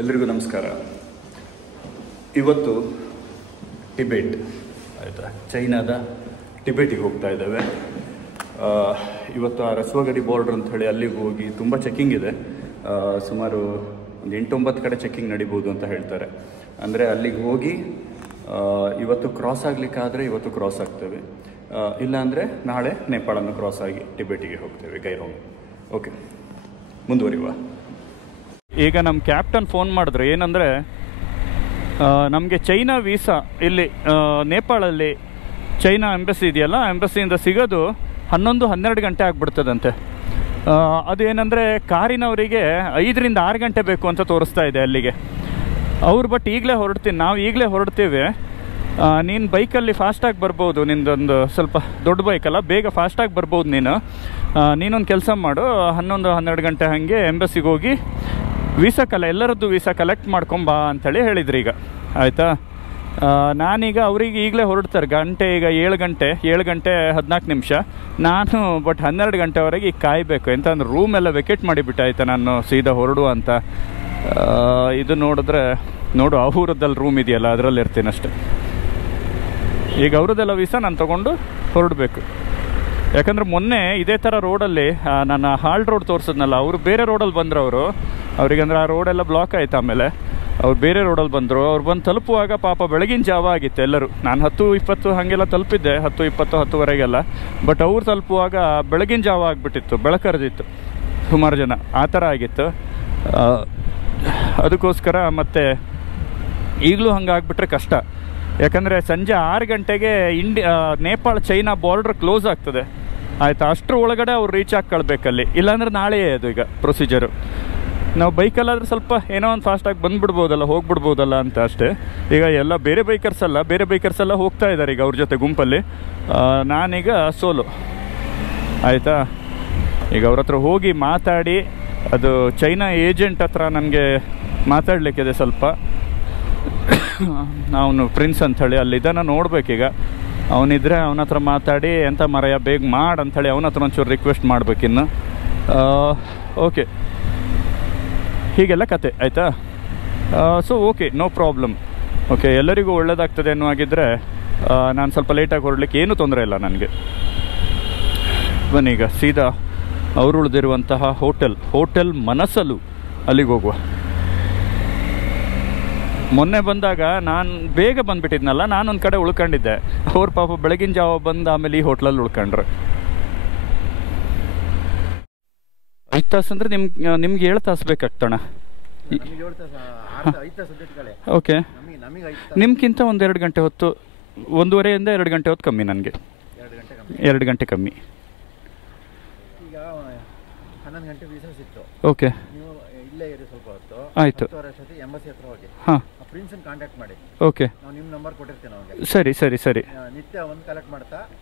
ಎಲ್ರಿಗೂ ನಮಸ್ಕಾರ. ಇವತ್ತು ಟಿಬೆಟ್ ಆಯಿತಾ, ಚೈನಾದ ಟಿಬೆಟಿಗೆ ಹೋಗ್ತಾ ಇದ್ದೇವೆ. ಇವತ್ತು ಆ ರಸ್ವಗಡಿ ಬಾರ್ಡ್ರ್ ಅಂಥೇಳಿ ಅಲ್ಲಿಗೆ ಹೋಗಿ ತುಂಬ ಚೆಕ್ಕಿಂಗ್ ಇದೆ. ಸುಮಾರು ಒಂದು 8-9 ಕಡೆ ಚೆಕ್ಕಿಂಗ್ ನಡಿಬೋದು ಅಂತ ಹೇಳ್ತಾರೆ. ಅಂದರೆ ಅಲ್ಲಿಗೆ ಹೋಗಿ ಇವತ್ತು ಕ್ರಾಸ್ ಆಗಲಿಕ್ಕಾದರೆ ಇವತ್ತು ಕ್ರಾಸ್ ಆಗ್ತೇವೆ, ಇಲ್ಲಾಂದರೆ ನಾಳೆ ನೇಪಾಳನ್ನು ಕ್ರಾಸ್ ಆಗಿ ಟಿಬೆಟಿಗೆ ಹೋಗ್ತೇವೆ, ಗೈರೋಂಗ್. ಓಕೆ, ಮುಂದುವರಿಯುವ. ಈಗ ನಮ್ಮ ಕ್ಯಾಪ್ಟನ್ ಫೋನ್ ಮಾಡಿದ್ರು. ಏನಂದರೆ ನಮಗೆ ಚೈನಾ ವೀಸಾ ಇಲ್ಲಿ ನೇಪಾಳಲ್ಲಿ ಚೈನಾ ಎಂಬಸಿ ಇದೆಯಲ್ಲ, ಎಂಬಸಿಯಿಂದ ಸಿಗೋದು 11-12 ಗಂಟೆ ಆಗಿಬಿಡ್ತದಂತೆ. ಅದೇನೆಂದರೆ ಕಾರಿನವರಿಗೆ 5ರಿಂದ 6 ಗಂಟೆ ಬೇಕು ಅಂತ ತೋರಿಸ್ತಾ ಇದೆ ಅಲ್ಲಿಗೆ. ಅವ್ರು ಬಟ್ ಈಗಲೇ ಹೊರಡ್ತೀನಿ, ನಾವು ಈಗಲೇ ಹೊರಡ್ತೀವಿ, ನೀನು ಬೈಕಲ್ಲಿ ಫಾಸ್ಟಾಗಿ ಬರ್ಬೋದು, ನಿಂದೊಂದು ಸ್ವಲ್ಪ ದೊಡ್ಡ ಬೈಕಲ್ಲ, ಬೇಗ ಫಾಸ್ಟಾಗಿ ಬರ್ಬೋದು. ನೀನೊಂದು ಕೆಲಸ ಮಾಡು, 11-12 ಗಂಟೆ ಹಾಗೆ ಎಂಬಸಿಗೆ ಹೋಗಿ ಎಲ್ಲರದ್ದು ವೀಸಾ ಕಲೆಕ್ಟ್ ಮಾಡ್ಕೊಂಬಾ ಅಂಥೇಳಿ ಹೇಳಿದ್ರು. ಈಗ ಆಯಿತಾ, ನಾನೀಗ ಅವ್ರಿಗೆ ಈಗಲೇ ಹೊರಡ್ತಾರೆ. ಗಂಟೆ ಈಗ 7 ಗಂಟೆ 14 ನಿಮಿಷ. ನಾನು ಬಟ್ 12 ಗಂಟೆವರೆಗೆ ಈಗ ಕಾಯಬೇಕು. ಎಂತಂದ್ರೆ ರೂಮ್ ಎಲ್ಲ ವೆಕೇಟ್ ಮಾಡಿಬಿಟ್ಟೆ ಆಯಿತಾ, ನಾನು ಸೀದಾ ಹೊರಡು ಅಂತ. ಇದು ನೋಡಿದ್ರೆ ಅವ್ರದ್ದಲ್ಲಿ ರೂಮ್ ಇದೆಯಲ್ಲ, ಅದರಲ್ಲಿ ಇರ್ತೀನಿ ಅಷ್ಟೆ. ಈಗ ಅವ್ರದ್ದೆಲ್ಲ ವೀಸಾ ನಾನು ತೊಗೊಂಡು ಹೊರಡಬೇಕು. ಯಾಕಂದರೆ ಮೊನ್ನೆ ಇದೇ ಥರ ರೋಡಲ್ಲಿ ನಾನು ಹಾಲ್ಟ್ ರೋಡ್ ತೋರಿಸಿದ್ನಲ್ಲ, ಅವರು ಬೇರೆ ರೋಡಲ್ಲಿ ಬಂದರು. ಅವ್ರಿಗಂದ್ರೆ ಆ ರೋಡೆಲ್ಲ ಬ್ಲಾಕ್ ಆಯಿತು. ಆಮೇಲೆ ಅವ್ರು ಬೇರೆ ರೋಡಲ್ಲಿ ಬಂದರು. ಅವ್ರು ಬಂದು ತಲುಪುವಾಗ ಪಾಪ ಬೆಳಗಿನ ಜಾವ ಆಗಿತ್ತು ಎಲ್ಲರೂ. ನಾನು 10-20 ಹಾಗೆಲ್ಲ ತಲುಪಿದ್ದೆ, 10-20-10ವರೆಗೆಲ್ಲ. ಬಟ್ ಅವ್ರು ತಲುಪುವಾಗ ಬೆಳಗಿನ ಜಾವ ಆಗಿಬಿಟ್ಟಿತ್ತು, ಬೆಳಕರ್ದಿತ್ತು, ಸುಮಾರು ಜನ ಆ ಥರ ಆಗಿತ್ತು. ಅದಕ್ಕೋಸ್ಕರ ಮತ್ತೆ ಈಗಲೂ ಹಂಗಾಗ್ಬಿಟ್ರೆ ಕಷ್ಟ. ಯಾಕಂದರೆ ಸಂಜೆ 6 ಗಂಟೆಗೆ ನೇಪಾಳ ಚೈನಾ ಬಾರ್ಡ್ರ್ ಕ್ಲೋಸ್ ಆಗ್ತದೆ ಆಯಿತಾ. ಅಷ್ಟರ ಒಳಗಡೆ ಅವ್ರು ರೀಚ್ ಆಗ್ಕೊಳ್ಬೇಕಲ್ಲಿ, ಇಲ್ಲಾಂದ್ರೆ ನಾಳೆಯೇ ಅದು ಈಗ ಪ್ರೊಸೀಜರು. ನಾವು ಬೈಕಲ್ಲಾದರೆ ಸ್ವಲ್ಪ ಏನೋ ಒಂದು ಫಾಸ್ಟಾಗಿ ಬಂದುಬಿಡ್ಬೋದಲ್ಲ, ಹೋಗ್ಬಿಡ್ಬೋದಲ್ಲ ಅಂತ ಅಷ್ಟೇ. ಈಗ ಎಲ್ಲ ಬೇರೆ ಬೈಕರ್ಸ್ ಎಲ್ಲ ಹೋಗ್ತಾ ಇದ್ದಾರೆ ಈಗ ಅವ್ರ ಜೊತೆ ಗುಂಪಲ್ಲಿ. ನಾನೀಗ ಸೋಲು ಆಯಿತಾ. ಈಗ ಅವ್ರ ಹತ್ರ ಹೋಗಿ ಮಾತಾಡಿ, ಅದು ಚೈನಾ ಏಜೆಂಟ್ ಹತ್ರ ನನಗೆ ಮಾತಾಡಲಿಕ್ಕಿದೆ ಸ್ವಲ್ಪ. ಅವನು ಪ್ರಿನ್ಸ್ ಅಂಥೇಳಿ ಅಲ್ಲಿದ್ದಾನ, ನೋಡ್ಬೇಕೀಗ. ಅವನಿದ್ರೆ ಅವನ ಹತ್ರ ಮಾತಾಡಿ ಎಂಥ ಮರೆಯ ಬೇಗ ಮಾಡಂಥೇಳಿ ಅವನ ಹತ್ರ ಒಂಚೂರು ರಿಕ್ವೆಸ್ಟ್ ಮಾಡಬೇಕಿನ್ನು. ಓಕೆ, ಹೀಗೆಲ್ಲ ಕತೆ ಆಯಿತಾ. So okay, no problem. Okay, ಎಲ್ಲರಿಗೂ ಒಳ್ಳೆಯದಾಗ್ತದೆ ಅನ್ನುವಾಗಿದ್ದರೆ ನಾನು ಸ್ವಲ್ಪ ಲೇಟಾಗಿ ಹೊರಡ್ಲಿಕ್ಕೆ ಏನೂ ತೊಂದರೆ ಇಲ್ಲ ನನಗೆ. ಬನ್ನೀಗ ಸೀದಾ ಅವರು ಉಳಿದಿರುವಂತಹ ಹೋಟೆಲ್ ಮನಸ್ಸಲು ಅಲ್ಲಿಗೆ ಹೋಗುವ. ಮೊನ್ನೆ ಬಂದಾಗ ನಾನು ಬೇಗ ಬಂದುಬಿಟ್ಟಿದ್ನಲ್ಲ, ನಾನೊಂದು ಕಡೆ ಉಳ್ಕೊಂಡಿದ್ದೆ. ಅವ್ರ ಪಾಪ ಬೆಳಗಿನ ಜಾವ ಬಂದು ಆಮೇಲೆ ಈ ಹೋಟ್ಲಲ್ಲಿ ಉಳ್ಕೊಂಡ್ರೆ. 5 ತಾಸು ಅಂದರೆ ನಿಮ್ಗೆ 7 ತಾಸು ಬೇಕಾಗ್ತಣ. ಓಕೆ, ನಿಮ್ಗಿಂತ 1-2 ಗಂಟೆ ಹೊತ್ತು, 1:30ಯಿಂದ 2 ಗಂಟೆ ಹೊತ್ತು ಕಮ್ಮಿ ನನಗೆ. 2 ಗಂಟೆ ಕಮ್ಮಿ. ಓಕೆ, ಆಯಿತು. ಹಾಂ, ಓಕೆ, ಸರಿ.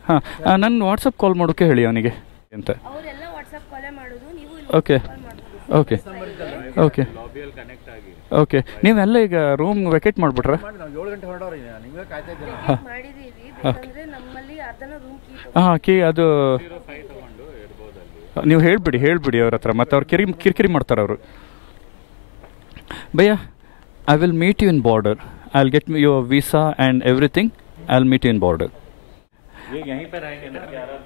ಹಾಂ, ನನ್ನ ವಾಟ್ಸಪ್ ಕಾಲ್ ಮಾಡೋಕ್ಕೆ ಹೇಳಿ ಅವನಿಗೆ ಅಂತ. ಓಕೆ. ನೀವೆಲ್ಲ ಈಗ ರೂಮ್ ವೆಕೇಟ್ ಮಾಡಿಬಿಟ್ರೆ? ಹಾಂ, ಕೀ ಅದು ನೀವು ಹೇಳಿಬಿಡಿ ಅವ್ರ ಹತ್ರ, ಮತ್ತು ಅವ್ರು ಕಿರಿಕಿರಿ ಮಾಡ್ತಾರೆ ಅವರು. Bhaiya, I will meet you in border. I'll get your visa and everything. I'll meet you in border.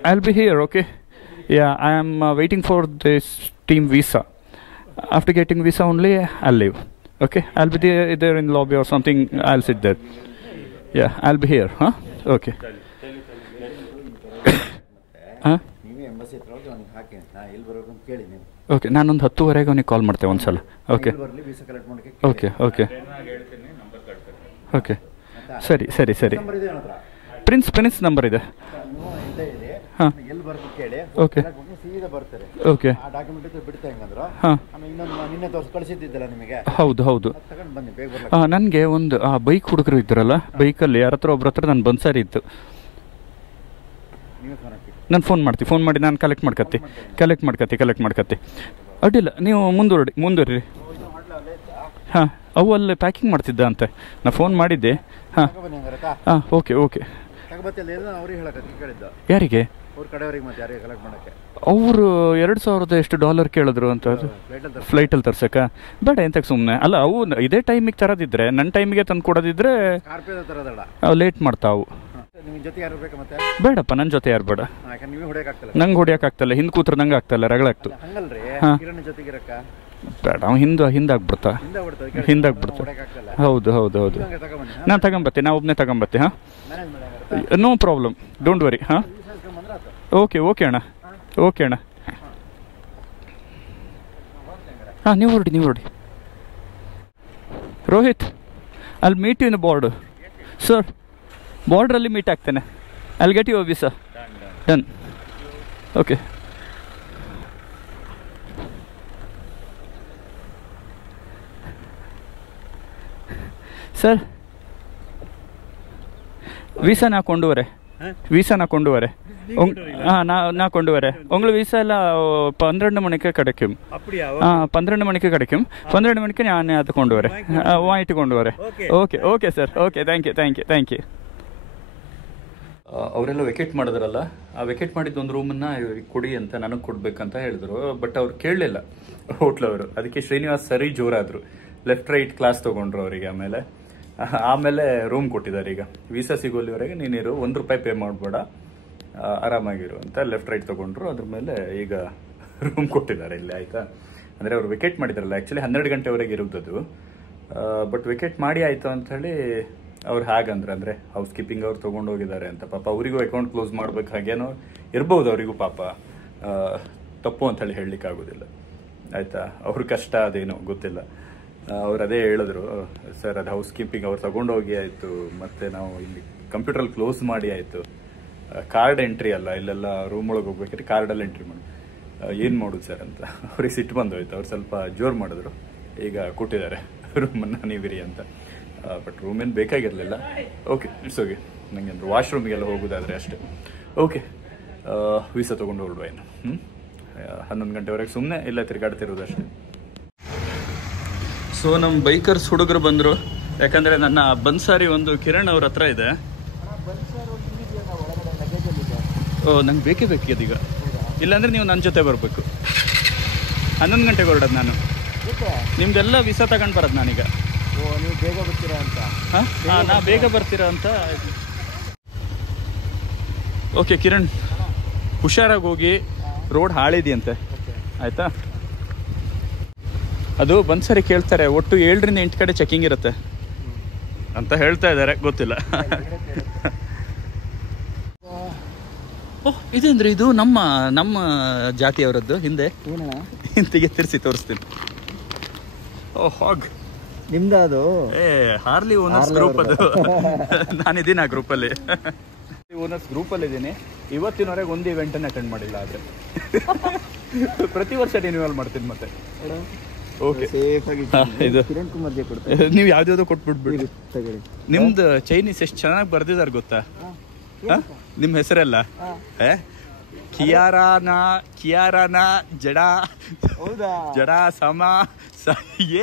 I'll be here, okay? Yeah, I am waiting for this team visa. After getting visa only, I'll leave. Okay? I'll be there in lobby or something. I'll sit there. Yeah, I'll be here. Huh? Okay. Huh? Okay, ನಾನೊಂದು 10:30 ಅವನಿಗೆ ಕಾಲ್ ಮಾಡ್ತೇವೆ ಒಂದ್ಸಲ. Okay, ಸರಿ. Prince number ಇದೆ. ಹಾಂ, okay. ಹೌದು. ಹಾಂ, ನನಗೆ ಒಂದು ಬೈಕ್ ಹುಡುಗರು ಇದ್ರಲ್ಲ, ಬೈಕಲ್ಲಿ ಯಾರ ಹತ್ರ ಒಬ್ರ ಹತ್ರ ನನ್ನ ಬಂದು ಸರಿ ಇತ್ತು. ನಾನು ಫೋನ್ ಮಾಡಿ ನಾನು ಕಲೆಕ್ಟ್ ಮಾಡ್ಕತ್ತಿ. ಅಡ್ಡಿಲ್ಲ, ನೀವು ಮುಂದುವರಿ. ಹಾಂ, ಅವು ಅಲ್ಲಿ ಪ್ಯಾಕಿಂಗ್ ಮಾಡ್ತಿದ್ದ ಅಂತೆ, ನಾ ಫೋನ್ ಮಾಡಿದ್ದೆ. ಹಾಂ, ಓಕೆ. ಯಾರಿಗೆ? ಅವ್ರ ಕಡೆಯವ್ರಿಗೆ ಮತ್ತೆ ಯಾರಿಗೆ ಕಲೆಕ್ಟ್ ಮಾಡೋಕ್ಕೆ ಅವರು $2,000 ಎಷ್ಟು ಡಾಲರ್ ಕೇಳಿದ್ರು ಅಂತ ಫ್ಲೈಟಲ್ಲಿ ತರ್ಸಕ್ಕ ಬೇಡ ಎಂತಕ್ಕೆ ಸುಮ್ಮನೆ ಅಲ್ಲ ಅವು ಇದೇ ಟೈಮಿಗೆ ತರೋದಿದ್ರೆ ನನ್ನ ಟೈಮಿಗೆ ತಂದು ಕೊಡೋದಿದ್ರೆ ಸ್ಕಾರ್ಪಿಯೋ ತರೋದಲ್ಲ ಲೇಟ್ ಮಾಡ್ತಾವು ನಿಮ್ಮ ಜೊತೆ ಯಾರು ಬೇಕಾ ಮತ್ತೆ ಬೇಡಪ್ಪ ನನ್ನ ಜೊತೆ ಯಾರು ಬೇಡ ನೀವೇ ಹೊಡೆಯೋಕ್ಕಾಗ್ತಲ್ಲ ನಂಗೆ ಹೊಡಿಯೋಕ್ಕಾಗ್ತಲ್ಲ ಹಿಂದೆ ಕೂತ್ರೆ ನಂಗೆ ಆಗ್ತಲ್ಲ ರಗಳಾಗ್ತು ಹಂಗಲ್ರಿ ಕಿರಣ್ ಜೊತೆಗಿರಕ್ಕ ಬೇಡ ಅವ್ನು ಹಿಂದಾಗ್ಬಿಡ್ತಾ ಹಿಂದಾಗ್ಬಿಡ್ತಾ ಹೌದು ಹೌದು ಹೌದು ನಾನು ತಗೊಂಬರ್ತೀನಿ ನಾ ಒಬ್ಬನೇ ತಗೊಂಬರ್ತೀನಿ ಹಾಂ ನೋ ಪ್ರಾಬ್ಲಮ್ ಡೋಂಟ್ ವರಿ ಹಾಂ ಓಕೆ ಓಕೆ ಅಣ್ಣ ಓಕೆ ಅಣ್ಣ ಹಾಂ ನೀವು ಹೊರಡಿ ರೋಹಿತ್ ಅಲ್ಲಿ meet you in border sir ಬಾರ್ಡ್ರಲ್ಲಿ ಮೀಟ್ ಆಗ್ತೇನೆ ಅಲ್ಲಿ get you visa done okay sir visa நான் கொண்டு வரேன் நான் கொண்டு வரேன் உங்களுக்கு வீசா எல்லாம் 12 மணிக்கு கிடைக்கும் அப்படியா 12 மணிக்கு கிடைக்கும் 12 மணிக்கு நான் அதை கொண்டு வரேன் வாங்கிட்டு கொண்டு வரேன் okay okay sir okay thank you ಅವರೆಲ್ಲ ವೆಕೇಟ್ ಮಾಡಿದ್ರಲ್ಲ ಆ ವೆಕೇಟ್ ಮಾಡಿದ ಒಂದು ರೂಮನ್ನು ಇವ್ರಿಗೆ ಕೊಡಿ ಅಂತ ನನಗೆ ಕೊಡ್ಬೇಕಂತ ಹೇಳಿದ್ರು ಬಟ್ ಅವ್ರು ಕೇಳಲಿಲ್ಲ ಹೋಟ್ಲವರು ಅದಕ್ಕೆ ಶ್ರೀನಿವಾಸ್ ಸರಿ ಜೋರಾದರು ಲೆಫ್ಟ್ ರೈಟ್ ಕ್ಲಾಸ್ ತೊಗೊಂಡ್ರು ಅವರಿಗೆ ಆಮೇಲೆ ರೂಮ್ ಕೊಟ್ಟಿದ್ದಾರೆ ಈಗ ವೀಸಾ ಸಿಗೋಲ್ಲಿವರೆಗೆ ನೀನಿರು $1 ಪೇ ಮಾಡಬೇಡ ಆರಾಮಾಗಿರು ಅಂತ ಲೆಫ್ಟ್ ರೈಟ್ ತೊಗೊಂಡ್ರು ಅದ್ರ ಮೇಲೆ ಈಗ ರೂಮ್ ಕೊಟ್ಟಿದ್ದಾರೆ ಇಲ್ಲಿ ಆಯಿತಾ ಅಂದರೆ ಅವ್ರು ವೆಕೇಟ್ ಮಾಡಿದಾರಲ್ಲ ಆ್ಯಕ್ಚುಲಿ 12 ಗಂಟೆವರೆಗೆ ಇರುತ್ತದು ಬಟ್ ವೆಕೇಟ್ ಮಾಡಿ ಆಯಿತು ಅಂಥೇಳಿ ಅವ್ರು ಹಾಗಂದ್ರೆ ಅಂದರೆ ಹೌಸ್ ಕೀಪಿಂಗ್ ಅವ್ರು ತೊಗೊಂಡು ಹೋಗಿದ್ದಾರೆ ಅಂತ ಪಾಪ ಅವರಿಗೂ ಅಕೌಂಟ್ ಕ್ಲೋಸ್ ಮಾಡ್ಬೇಕು ಹಾಗೇನೋ ಇರ್ಬೋದು ಅವರಿಗೂ ಪಾಪ ತಪ್ಪು ಅಂಥೇಳಿ ಹೇಳಲಿಕ್ಕಾಗೋದಿಲ್ಲ ಆಯಿತಾ ಅವ್ರ ಕಷ್ಟ ಅದೇನೋ ಗೊತ್ತಿಲ್ಲ ಅವ್ರು ಅದೇ ಹೇಳಿದ್ರು ಸರ್ ಅದು ಹೌಸ್ ಕೀಪಿಂಗ್ ಅವ್ರು ತಗೊಂಡೋಗಿ ಆಯಿತು ಮತ್ತು ನಾವು ಇಲ್ಲಿ ಕಂಪ್ಯೂಟ್ರಲ್ಲಿ ಕ್ಲೋಸ್ ಮಾಡಿ ಆಯಿತು ಕಾರ್ಡ್ ಎಂಟ್ರಿ ಅಲ್ಲ ಇಲ್ಲೆಲ್ಲ ರೂಮ್ ಒಳಗೆ ಹೋಗ್ಬೇಕಾದ್ರೆ ಕಾರ್ಡಲ್ಲಿ ಎಂಟ್ರಿ ಮಾಡಿ ಏನು ಮಾಡೋದು ಸರ್ ಅಂತ ಅವ್ರಿಗೆ ಸಿಟ್ಟು ಬಂದೋಯ್ತು ಅವ್ರು ಸ್ವಲ್ಪ ಜೋರು ಮಾಡಿದ್ರು ಈಗ ಕೊಟ್ಟಿದ್ದಾರೆ ರೂಮನ್ನು ನೀವಿರಿ ಅಂತ ಬಟ್ ರೂಮೇನು ಬೇಕಾಗಿರಲಿಲ್ಲ ಓಕೆ ಇಟ್ಸ್ ಓಕೆ ನನಗೆ ಅಂದ್ರೆ ವಾಶ್ರೂಮಿಗೆಲ್ಲ ಹೋಗೋದಾದರೆ ಅಷ್ಟೇ ಓಕೆ ವೀಸಾ ತೊಗೊಂಡು ಹೊರಡುವ ಏನು 11 ಗಂಟೆವರೆಗೆ ಸುಮ್ಮನೆ ಇಲ್ಲ ತಿರುಗಾಡ್ತಿರೋದು ಅಷ್ಟೇ ಸೊ ನಮ್ಮ ಬೈಕರ್ಸ್ ಹುಡುಗರು ಬಂದರು ಯಾಕಂದರೆ ನನ್ನ ಬನ್ಸಾರಿ ಒಂದು ಕಿರಣ್ ಅವ್ರ ಹತ್ರ ಇದೆ ಓ ನಂಗೆ ಬೇಕೇ ಬೇಕೀಗ ಇಲ್ಲಾಂದರೆ ನೀವು ನನ್ನ ಜೊತೆ ಬರಬೇಕು 11 ಗಂಟೆಗೆ ಹೊರಡೋದು ನಾನು ನಿಮ್ದೆಲ್ಲ ವೀಸಾ ತಗೊಂಡು ಬರೋದು ನಾನೀಗ ನೀವು ಬೇಗ ಬರ್ತೀರಾ ಅಂತ ಹಾಂ ನಾ ಬೇಗ ಬರ್ತೀರಾ ಅಂತ ಓಕೆ ಕಿರಣ್ ಹುಷಾರಾಗಿ ಹೋಗಿ ರೋಡ್ ಹಾಳಿದೆಯಂತೆ ಆಯಿತಾ ಅದು ಬಂದ್ಸರಿ ಕೇಳ್ತಾರೆ ಒಟ್ಟು 7ರಿಂದ 8 ಕಡೆ ಚೆಕಿಂಗ್ ಇರುತ್ತೆ ಅಂತ ಹೇಳ್ತಾ ಇದ್ದಾರೆ ಗೊತ್ತಿಲ್ಲ ಓಹ್ ಇದೇಂದ್ರೆ ಇದು ನಮ್ಮ ಜಾತಿಯವರದ್ದು ಹಿಂದಿಗೆ ತಿರ್ಸಿ ತೋರಿಸ್ತೀನಿ ಓ ಹಾಗ್ ನಿಮ್ದ ಅದು ಹಾರ್ಲಿ ಓನರ್ಸ್ ಗ್ರೂಪ್ ಅದು ನಾನಿದ್ದೀನಿ ಆ ಗ್ರೂಪಲ್ಲಿ ಓನರ್ಸ್ ಗ್ರೂಪಲ್ಲಿ ಇದ್ದೀನಿ ಇವತ್ತಿನವರೆಗೆ ಒಂದು ಇವೆಂಟನ್ನು ಅಟೆಂಡ್ ಮಾಡಿಲ್ಲ ಆದರೆ ಪ್ರತಿ ವರ್ಷ ರಿನ್ಯೂವಲ್ ಮಾಡ್ತೀನಿ ಮತ್ತೆ ಓಕೆ ಇದು ನೀವು ಯಾವ್ದಾವ್ದೋ ಕೊಟ್ಬಿಡ್ಬಿಡಿ ನಿಮ್ದು ಚೈನೀಸ್ ಎಷ್ಟು ಚೆನ್ನಾಗಿ ಬರ್ದಿದ್ದಾರೆ ಗೊತ್ತಾ ನಿಮ್ಮ ಹೆಸರೆಲ್ಲ ಕಿಯಾರಾನ ಜಡ ಸಮ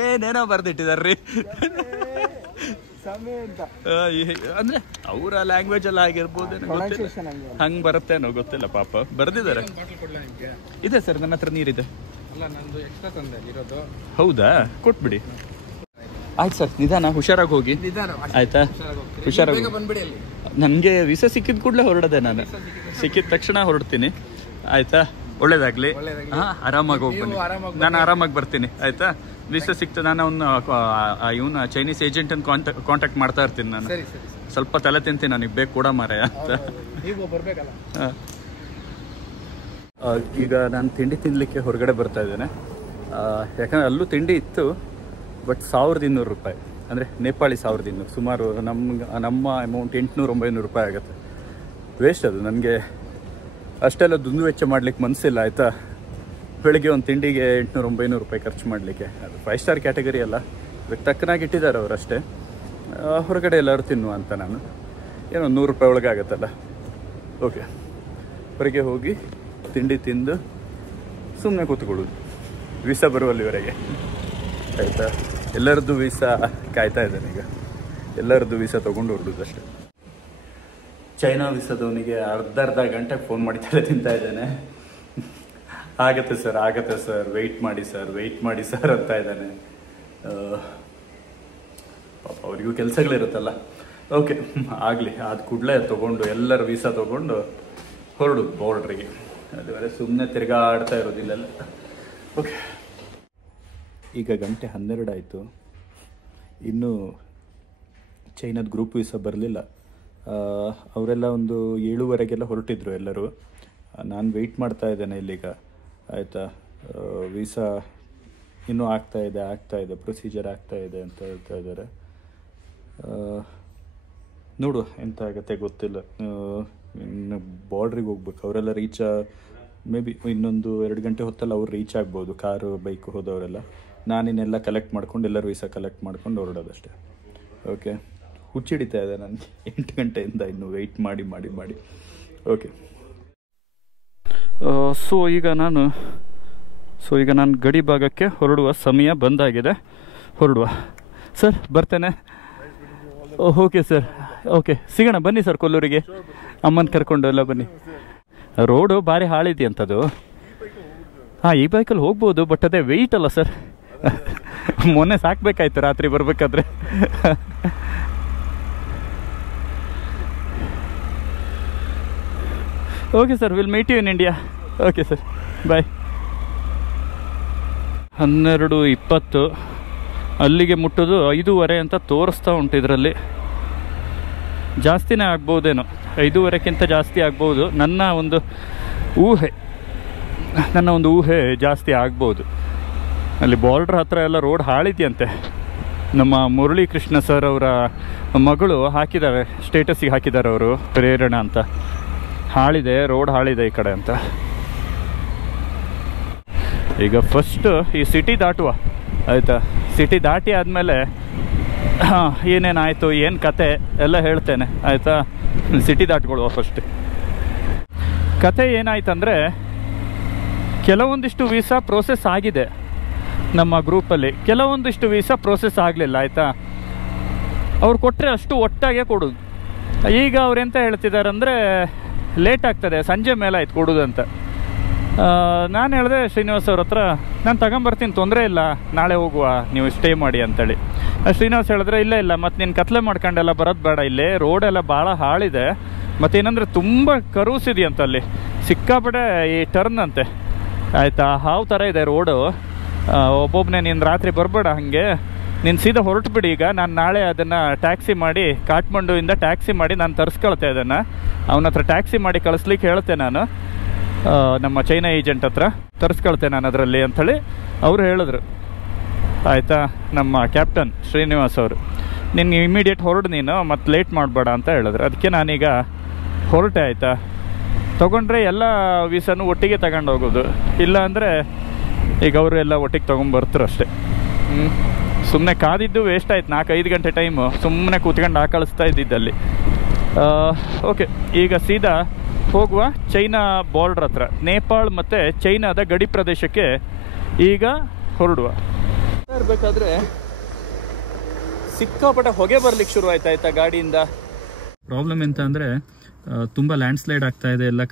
ಏನೇನೋ ಬರ್ದಿಟ್ಟಿದಾರ್ರಿ ಅಂದ್ರೆ ಅವರ ಲ್ಯಾಂಗ್ವೇಜ್ ಎಲ್ಲ ಆಗಿರ್ಬೋದೇನೋ ಹಂಗ್ ಬರುತ್ತೇನೋ ಗೊತ್ತಿಲ್ಲ ಪಾಪ ಬರ್ದಿದ್ದಾರೆ ಇದೆ ಸರ್ ನನ್ನ ಹತ್ರ ನೀರಿದೆ ಹೌದಾ ಕೊಟ್ಬಿಡಿ ಆಯ್ತು ಸರ್ ನಿಧಾನ ಹುಷಾರಾಗಿ ಹೋಗಿ ಆಯ್ತಾ ಹುಷಾರಾಗಿ ನನಗೆ ವೀಸಾ ಸಿಕ್ಕಿದ ಕೂಡಲೇ ಹೊರಡದೆ ನಾನು ಸಿಕ್ಕಿದ ತಕ್ಷಣ ಹೊರಡ್ತೀನಿ ಆಯ್ತಾ ಒಳ್ಳೇದಾಗ್ಲಿ ಆರಾಮಾಗಿ ಹೋಗ್ಬನ್ನಿ ನಾನು ಆರಾಮಾಗಿ ಬರ್ತೀನಿ ಆಯ್ತಾ ವೀಸಾ ಸಿಕ್ತು ನಾನು ಇವನು ಚೈನೀಸ್ ಏಜೆಂಟ್ ಅನ್ನು ಕಾಂಟ್ಯಾಕ್ಟ್ ಮಾಡ್ತಾ ಇರ್ತೀನಿ ನಾನು ಸ್ವಲ್ಪ ತಲೆ ತಿಂತೀನಿ ನನಗೆ ಬೇಕು ಕೂಡ ಮಾರಾಯ ಅಂತ ಈಗ ನಾನು ತಿಂಡಿ ತಿನ್ನಲಿಕ್ಕೆ ಹೊರಗಡೆ ಬರ್ತಾ ಇದ್ದೇನೆ ಯಾಕಂದರೆ ಅಲ್ಲೂ ತಿಂಡಿ ಇತ್ತು ಬಟ್ $1,200 ಅಂದರೆ ನೇಪಾಳಿ 1,200 ಸುಮಾರು ನಮ್ಮ ಅಮೌಂಟ್ 800-900 ಆಗುತ್ತೆ ವೇಸ್ಟ್ ಅದು ನನಗೆ ಅಷ್ಟೆಲ್ಲ ದುಂದು ವೆಚ್ಚ ಮಾಡ್ಲಿಕ್ಕೆ ಮನಸ್ಸಿಲ್ಲ ಆಯಿತಾ ಬೆಳಿಗ್ಗೆ ಒಂದು ತಿಂಡಿಗೆ 800-900 ಖರ್ಚು ಮಾಡಲಿಕ್ಕೆ ಅದು 5 ಸ್ಟಾರ್ ಕ್ಯಾಟಗರಿ ಅಲ್ಲ ಅದಕ್ಕೆ ತಕ್ಕನಾಗಿ ಇಟ್ಟಿದ್ದಾರೆ ಅವರು ಅಷ್ಟೇ ಹೊರಗಡೆ ಎಲ್ಲರೂ ತಿನ್ನುವ ಅಂತ ನಾನು ಏನೋ $100 ಒಳಗೆ ಆಗುತ್ತಲ್ಲ ಓಕೆ ಹೊರಗೆ ಹೋಗಿ ತಿಂಡಿ ತಿಂದು ಸುಮ್ಮನೆ ಕೂತ್ಕೊಳ್ಳೋದು ವೀಸಾ ಬರುವಲ್ಲಿವರೆಗೆ ಆಯಿತಾ ಎಲ್ಲರದ್ದು ವೀಸಾ ಕಾಯ್ತಾ ಇದ್ದಾನೆ ಈಗ ಎಲ್ಲರದ್ದು ವೀಸಾ ತೊಗೊಂಡು ಹೊರಡೋದು ಅಷ್ಟೇ ಚೈನಾ ವೀಸಾದವನಿಗೆ ಅರ್ಧ ಗಂಟೆ ಫೋನ್ ಮಾಡಿ ತಲೆ ತಿಂತಾ ಇದ್ದಾನೆ. ಆಗತ್ತೆ ಸರ್ ವೆಯ್ಟ್ ಮಾಡಿ ಸರ್ ಅಂತ ಇದ್ದಾನೆ. ಪಾಪ ಅವರಿಗೂ ಕೆಲಸಗಳಿರುತ್ತಲ್ಲ. ಓಕೆ, ಆಗಲಿ, ಅದು ಕೂಡಲೇ ತೊಗೊಂಡು ಎಲ್ಲರ ವೀಸಾ ತೊಗೊಂಡು ಹೊರಡು ಬಾರ್ಡ್ರಿಗೆ. ಅದುವರೆ ಸುಮ್ಮನೆ ತಿರ್ಗಾಡ್ತಾ ಇರೋದಿಲ್ಲ. ಓಕೆ, ಈಗ ಗಂಟೆ 12 ಆಯಿತು. ಇನ್ನೂ ಚೈನಾದ ಗ್ರೂಪ್ ವೀಸಾ ಬರಲಿಲ್ಲ. ಅವರೆಲ್ಲ ಒಂದು 7:15 ಹೊರಟಿದ್ರು ಎಲ್ಲರೂ. ನಾನು ವೆಯ್ಟ್ ಮಾಡ್ತಾ ಇದ್ದೇನೆ ಇಲ್ಲಿಗ. ಆಯಿತಾ, ವೀಸಾ ಇನ್ನೂ ಆಗ್ತಾ ಇದೆ, ಪ್ರೊಸೀಜರ್ ಆಗ್ತಾ ಇದೆ ಅಂತ ಹೇಳ್ತಾ ಇದ್ದಾರೆ. ನೋಡುವ ಎಂತ ಆಗುತ್ತೆ ಗೊತ್ತಿಲ್ಲ. ಇನ್ನು ಬಾರ್ಡ್ರಿಗೆ ಹೋಗ್ಬೇಕು. ಅವರೆಲ್ಲ ಮೇ ಬಿ ಇನ್ನೊಂದು 2 ಗಂಟೆ ಹೊತ್ತಲ್ಲಿ ಅವ್ರು ರೀಚ್ ಆಗ್ಬೋದು, ಕಾರು ಬೈಕ್ ಹೋದವರೆಲ್ಲ. ನಾನಿನ್ನೆಲ್ಲ ಕಲೆಕ್ಟ್ ಮಾಡ್ಕೊಂಡು ಎಲ್ಲರೂ ವೀಸಾ ಕಲೆಕ್ಟ್ ಮಾಡ್ಕೊಂಡು ಹೊರಡೋದಷ್ಟೇ. ಓಕೆ, ಹುಚ್ಚಿಡಿತಾ ಇದೆ ನನಗೆ 8 ಗಂಟೆಯಿಂದ ಇನ್ನು ವೆಯ್ಟ್ ಮಾಡಿ. ಓಕೆ, ಸೊ ಈಗ ನಾನು ಗಡಿ ಭಾಗಕ್ಕೆ ಹೊರಡುವ ಸಮಯ ಬಂದಾಗಿದೆ. ಹೊರಡುವ ಸರ್, ಬರ್ತೇನೆ. ಓಕೆ ಸರ್, ಓಕೆ, ಸಿಗೋಣ. ಬನ್ನಿ ಸರ್ ಕೊಲ್ಲೂರಿಗೆ, ಅಮ್ಮನ ಕರ್ಕೊಂಡು ಎಲ್ಲ ಬನ್ನಿ. ರೋಡು ಭಾರಿ ಹಾಳಿದೆಯಂಥದ್ದು. ಹಾಂ, ಈ ಬೈಕಲ್ಲಿ ಹೋಗ್ಬೋದು, ಬಟ್ ಅದೇ ವೆಯ್ಟ್ ಅಲ್ಲ ಸರ್. ಮೊನ್ನೆ ಸಾಕಬೇಕಾಯ್ತು ರಾತ್ರಿ ಬರಬೇಕಾದ್ರೆ. Okay sir, will meet you in India. Okay sir, bye. 12:20 ಅಲ್ಲಿಗೆ ಮುಟ್ಟೋದು 5:15 ಅಂತ ತೋರಿಸ್ತಾ ಉಂಟು ಇದರಲ್ಲಿ. ಜಾಸ್ತಿನೇ ಆಗ್ಬೋದೇನೋ, 5:15ಕ್ಕಿಂತ ಜಾಸ್ತಿ ಆಗ್ಬೋದು. ನನ್ನ ಒಂದು ಊಹೆ ಜಾಸ್ತಿ ಆಗ್ಬೋದು. ಅಲ್ಲಿ ಬಾರ್ಡ್ರ್ ಹತ್ರ ಎಲ್ಲ ರೋಡ್ ಹಾಳಿದೆಯಂತೆ. ನಮ್ಮ ಮುರಳಿ ಕೃಷ್ಣ ಸರ್ ಅವರ ಮಗಳು ಹಾಕಿದ್ದಾರೆ, ಸ್ಟೇಟಸ್ಸಿಗೆ ಹಾಕಿದ್ದಾರೆ ಅವರು, ಪ್ರೇರಣಾ ಅಂತ. ರೋಡ್ ಹಾಳಿದೆ ಈ ಕಡೆ ಅಂತ. ಈಗ ಫಸ್ಟ್ ಈ ಸಿಟಿ ದಾಟುವ, ಆಯಿತಾ? ಸಿಟಿ ದಾಟಿ ಆದಮೇಲೆ ಏನೇನಾಯಿತು, ಏನು ಕತೆ ಎಲ್ಲ ಹೇಳ್ತೇನೆ, ಆಯಿತಾ? ಸಿಟಿ ದಾಟ್ಕೊಳ್ಳುವ ಫಸ್ಟ್. ಕತೆ ಏನಾಯ್ತಂದರೆ, ಕೆಲವೊಂದಿಷ್ಟು ವೀಸಾ ಪ್ರೋಸೆಸ್ ಆಗಿದೆ ನಮ್ಮ ಗ್ರೂಪಲ್ಲಿ, ಕೆಲವೊಂದಿಷ್ಟು ವೀಸಾ ಪ್ರೋಸೆಸ್ ಆಗಲಿಲ್ಲ, ಆಯಿತಾ? ಅವ್ರು ಕೊಟ್ಟರೆ ಅಷ್ಟು ಒಟ್ಟಾಗೆ ಕೊಡೋದು. ಈಗ ಅವ್ರು ಎಂತ ಹೇಳ್ತಿದ್ದಾರೆ ಅಂದರೆ, ಲೇಟ್ ಆಗ್ತದೆ, ಸಂಜೆ ಮೇಲೆ ಆಯ್ತು ಕೊಡೋದಂತ. ನಾನು ಹೇಳಿದೆ ಶ್ರೀನಿವಾಸ್ ಅವ್ರ ಹತ್ರ, ನಾನು ತಗೊಂಬರ್ತೀನಿ, ತೊಂದರೆ ಇಲ್ಲ, ನಾಳೆ ಹೋಗುವ, ನೀವು ಸ್ಟೇ ಮಾಡಿ ಅಂತೇಳಿ. ಶ್ರೀನಿವಾಸ್ ಹೇಳಿದ್ರೆ, ಇಲ್ಲ ಮತ್ತು ನೀನು ಕತ್ಲೆ ಮಾಡ್ಕೊಂಡೆಲ್ಲ ಬರೋದು ಬೇಡ, ಇಲ್ಲೇ ರೋಡೆಲ್ಲ ಭಾಳ ಹಾಳಿದೆ, ಮತ್ತೇನಂದರೆ ತುಂಬ ಕರ್ವ್ಸ್ ಇದೆಯಂತ ಅಲ್ಲಿ, ಸಿಕ್ಕಾಪಟ್ಟೆ ಈ ಟರ್ನ್ ಅಂತೆ, ಆಯಿತಾ? ಹಾವು ಥರ ಇದೆ ರೋಡು. ಒಬ್ಬೊಬ್ಬನೇ ನೀನು ರಾತ್ರಿ ಬರಬೇಡ, ಹಾಗೆ ನೀನು ಸೀದಾ ಹೊರಟುಬಿಡಿ. ಈಗ ನಾನು ನಾಳೆ ಅದನ್ನು ಟ್ಯಾಕ್ಸಿ ಮಾಡಿ, ಕಾಠ್ಮಂಡುವಿಂದ ಟ್ಯಾಕ್ಸಿ ಮಾಡಿ ನಾನು ತರಿಸ್ಕೊಳ್ತೆ ಅದನ್ನು. ಅವನ ಹತ್ರ ಟ್ಯಾಕ್ಸಿ ಮಾಡಿ ಕಳಿಸ್ಲಿಕ್ಕೆ ಹೇಳ್ತೆ ನಾನು, ನಮ್ಮ ಚೈನಾ ಏಜೆಂಟ್ ಹತ್ರ ತರಿಸ್ಕೊಳ್ತೆ ನಾನು ಅದರಲ್ಲಿ ಅಂಥೇಳಿ ಅವರು ಹೇಳಿದ್ರು, ಆಯಿತಾ? ನಮ್ಮ ಕ್ಯಾಪ್ಟನ್ ಶ್ರೀನಿವಾಸ್ ಅವರು, ನಿನ್ನ ಇಮಿಡಿಯೇಟ್ ಹೊರಡು ನೀನು, ಮತ್ತು ಲೇಟ್ ಮಾಡಬೇಡ ಅಂತ ಹೇಳಿದ್ರು. ಅದಕ್ಕೆ ನಾನೀಗ ಹೊರಟೆ, ಆಯಿತಾ? ತೊಗೊಂಡ್ರೆ ಎಲ್ಲ ವೀಸಾನು ಒಟ್ಟಿಗೆ ತಗೊಂಡು ಹೋಗೋದು, ಇಲ್ಲ ಅಂದರೆ ಈಗ ಅವರು ಎಲ್ಲ ಒಟ್ಟಿಗೆ ತೊಗೊಂಬರ್ತಾರೆ ಅಷ್ಟೇ. ಸುಮ್ಮನೆ ಕಾದಿದ್ದು ವೇಸ್ಟ್ ಆಯ್ತು, 4-5 ಗಂಟೆ ಟೈಮು ಸುಮ್ಮನೆ ಕೂತ್ಕೊಂಡು ಕಳಿಸ್ತಾ ಇದ್ದಿದ್ದಲ್ಲಿ. ಓಕೆ, ಈಗ ಸೀದಾ ಹೋಗುವ ಚೈನಾ ಬಾರ್ಡ್ರ್ ಹತ್ರ, ನೇಪಾಳ್ ಮತ್ತು ಚೈನಾದ ಗಡಿ ಪ್ರದೇಶಕ್ಕೆ ಈಗ ಹೊರಡುವ. ಇರಬೇಕಾದ್ರೆ ಸಿಕ್ಕಾಪಟ್ಟೆ ಹೊಗೆ ಬರ್ಲಿಕ್ಕೆ ಶುರು ಆಯ್ತಾ ಗಾಡಿಯಿಂದ. ಪ್ರಾಬ್ಲಮ್ ಎಂತ ಅಂದರೆ, ತುಂಬ ಲ್ಯಾಂಡ್ ಸ್ಲೈಡ್ ಆಗ್ತಾ ಇದೆ ಎಲ್ಲ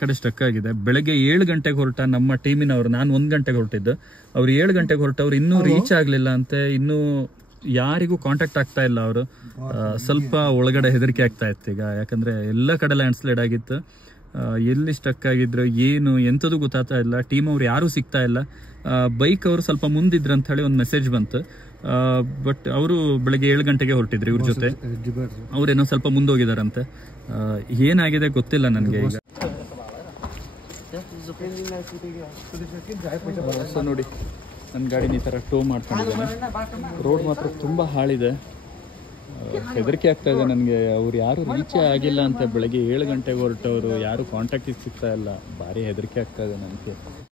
ಕಡೆ ಸ್ಟಕ್ ಆಗಿದೆ. ಬೆಳಗ್ಗೆ 7 ಗಂಟೆಗೆ ಹೊರಟ ನಮ್ಮ ಟೀಮಿನವರು, ನಾನು 1 ಗಂಟೆಗೆ ಹೊರಟಿದ್ದು, ಅವ್ರು 7 ಗಂಟೆಗೆ ಹೊರಟವ್ರು, ಇನ್ನೂ ರೀಚ್ ಆಗಲಿಲ್ಲ ಅಂತೆ. ಇನ್ನೂ ಯಾರಿಗೂ ಕಾಂಟ್ಯಾಕ್ಟ್ ಆಗ್ತಾ ಇಲ್ಲ ಅವರು. ಸ್ವಲ್ಪ ಒಳಗಡೆ ಹೆದರಿಕೆ ಆಗ್ತಾ ಇತ್ತು ಈಗ, ಯಾಕಂದರೆ ಎಲ್ಲ ಕಡೆ ಲ್ಯಾಂಡ್ ಸ್ಲೈಡ್ ಆಗಿತ್ತು. ಎಲ್ಲಿ ಸ್ಟಕ್ ಆಗಿದ್ರು ಏನು ಎಂಥದ್ದು ಗೊತ್ತಾಗ್ತಾ ಇಲ್ಲ. ಟೀಮ್ ಅವ್ರು ಯಾರೂ ಸಿಗ್ತಾ ಇಲ್ಲ. ಬೈಕ್ ಅವರು ಸ್ವಲ್ಪ ಮುಂದಿದ್ರು ಅಂತ ಹೇಳಿ ಒಂದು ಮೆಸೇಜ್ ಬಂತು. ಬಟ್ ಅವರು ಬೆಳಗ್ಗೆ 7 ಗಂಟೆಗೆ ಹೊರಟಿದ್ರು ಇವ್ರ ಜೊತೆ. ಅವ್ರೇನೋ ಸ್ವಲ್ಪ ಮುಂದೋಗಿದಾರಂತೆ. ಏನಾಗಿದೆ ಗೊತ್ತಿಲ್ಲ ನನಗೆ ಈಗ. ನೋಡಿ, ನನ್ನ ಗಾಡಿನ ಈ ಥರ ಟೋ ಮಾಡ್ಕೊಂಡಿದ್ದೇನೆ. ರೋಡ್ ಮಾತ್ರ ತುಂಬ ಹಾಳಿದೆ. ಹೆದರಿಕೆ ಆಗ್ತಾ ಇದೆ ನನಗೆ. ಅವ್ರು ಯಾರು ರೀಚೇ ಆಗಿಲ್ಲ ಅಂತ, ಬೆಳಗ್ಗೆ 7 ಗಂಟೆಗೆ ಹೊರಟವರು ಯಾರು ಕಾಂಟ್ಯಾಕ್ಟಿಗೆ ಸಿಗ್ತಾ ಇಲ್ಲ. ಭಾರಿ ಹೆದರಿಕೆ ಆಗ್ತಾ ಇದೆ ನನಗೆ.